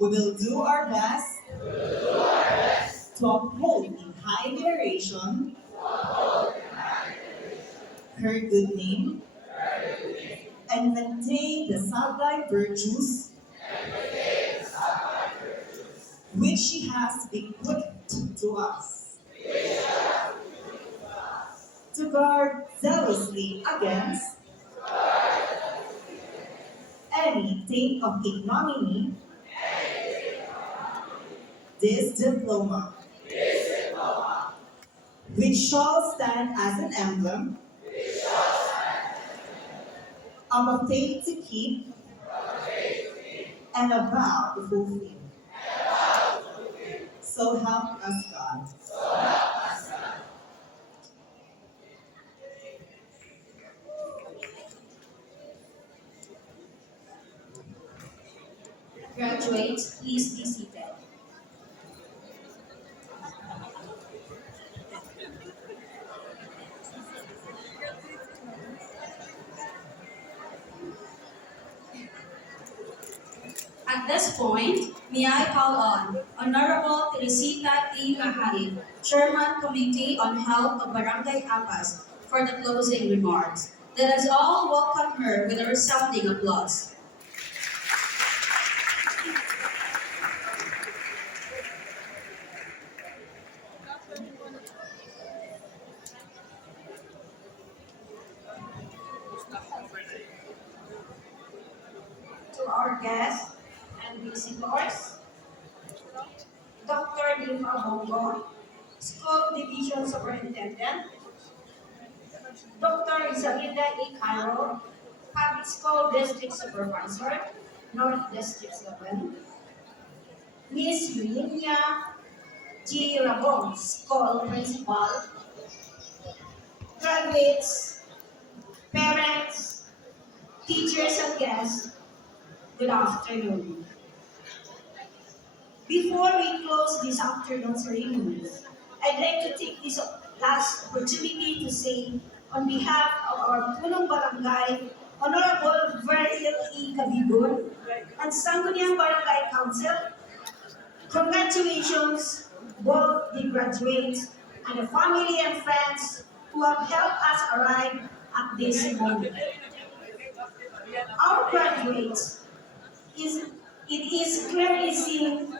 We will do our best to uphold in high veneration her good name and maintain the sublime virtues which she has bequeathed to us. To guard zealously against any taint of ignominy, this diploma, which shall stand as an emblem of a faith to keep and a vow to fulfill. So help us God. Graduates, please be seated. At this point, may I call on Honorable Teresita E. Mahari, Chairman Committee on Health of Barangay Apas, for the closing remarks. Let us all welcome her with a resounding applause. To our guests and visitors, Dr. Lifa Bongo, School Division Superintendent, Dr. Isalinda E. Caro, Public School District Supervisor, North District 7, Ms. Eugenia G. Rabon, School Principal, graduates, parents, teachers, and guests, good afternoon. Before we close this afternoon ceremony, I'd like to take this last opportunity to say, on behalf of our Punong Barangay, Honorable Veril E. Cabigun, and Sangguniang Barangay Council, congratulations both the graduates and the family and friends who have helped us arrive at this moment. Our graduates, it is clearly seen